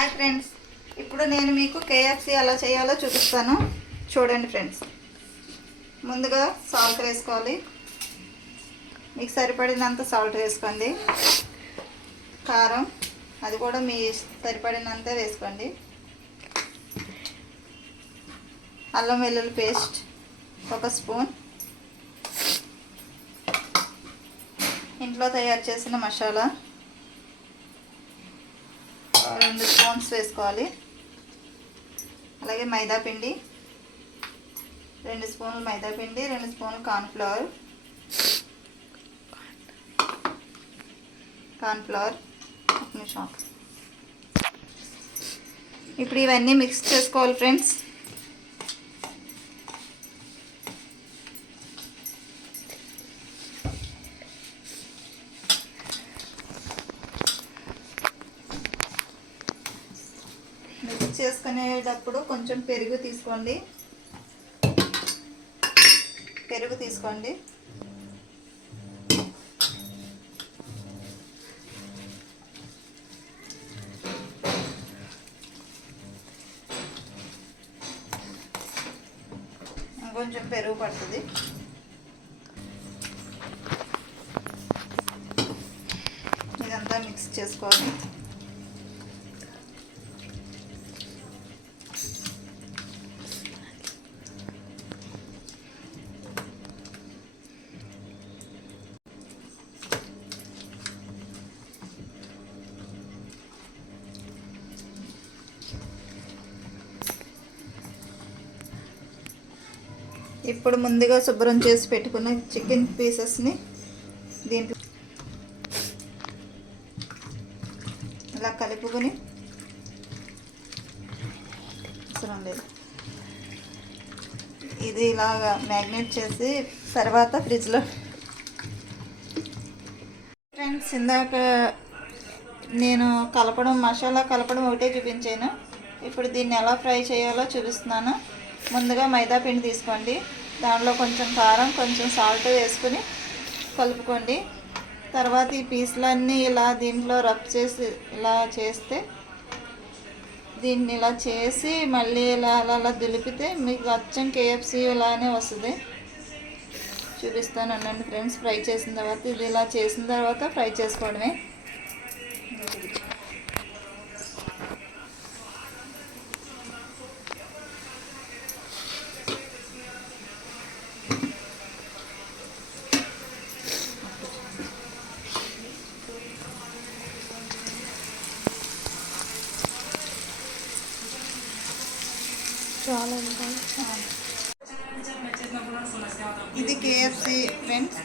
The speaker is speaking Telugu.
హాయ్ ఫ్రెండ్స్, ఇప్పుడు నేను మీకు కేఎఫ్సి ఎలా చేయాలో చూపిస్తాను. చూడండి ఫ్రెండ్స్. ముందుగా సాల్ట్ వేసుకోవాలి. మీకు సరిపడినంత సాల్ట్ వేసుకోండి. కారం అది కూడా మీ సరిపడినంత వేసుకోండి. అల్లం వెల్లుల్లి పేస్ట్ 1 స్పూన్, ఇంట్లో తయారు చేసిన మసాలా 2 స్పూన్స్ వేసుకోవాలి. అలాగే మైదా పిండి 2 స్పూన్లు మైదా పిండి, 2 స్పూన్లు కార్న్ఫ్లవర్ ఒక నిమిషం. ఇప్పుడు ఇవన్నీ మిక్స్ చేసుకోవాలి ఫ్రెండ్స్. మిక్స్ చేసుకునేటప్పుడు కొంచెం పెరుగు తీసుకోండి. కొంచెం పెరుగు పడుతుంది. ఇదంతా మిక్స్ చేసుకోవాలి. ఇప్పుడు ముందుగా శుభ్రం చేసి పెట్టుకున్న చికెన్ పీసెస్ని దీంట్లో ఇలా కలుపుకొని అవసరం లేదు, ఇది ఇలాగా మ్యాగ్నేట్ చేసి తర్వాత ఫ్రిడ్జ్లో. ఫ్రెండ్స్, ఇందాక నేను మసాలా కలపడం ఒకటే చూపించాను. ఇప్పుడు దీన్ని ఎలా ఫ్రై చేయాలో చూపిస్తున్నాను. ముందుగా మైదా పిండి తీసుకోండి. దానిలో కొంచెం కారం, కొంచెం సాల్ట్ వేసుకుని కలుపుకోండి. తర్వాత ఈ పీసులన్నీ ఇలా దీంట్లో రబ్ చేసి ఇలా చేస్తే, దీన్ని ఇలా చేసి మళ్ళీ ఇలా అలా అలా దులిపితే మీకు అచ్చం కేఎఫ్సి ఇలానే వస్తుంది. చూపిస్తాను అనండి ఫ్రెండ్స్. ఫ్రై చేసిన తర్వాత ఇది ఇలా చేసిన తర్వాత ఫ్రై చేసుకోవడమే. ఇది కేఎఫ్సి ఫ్రెండ్స్.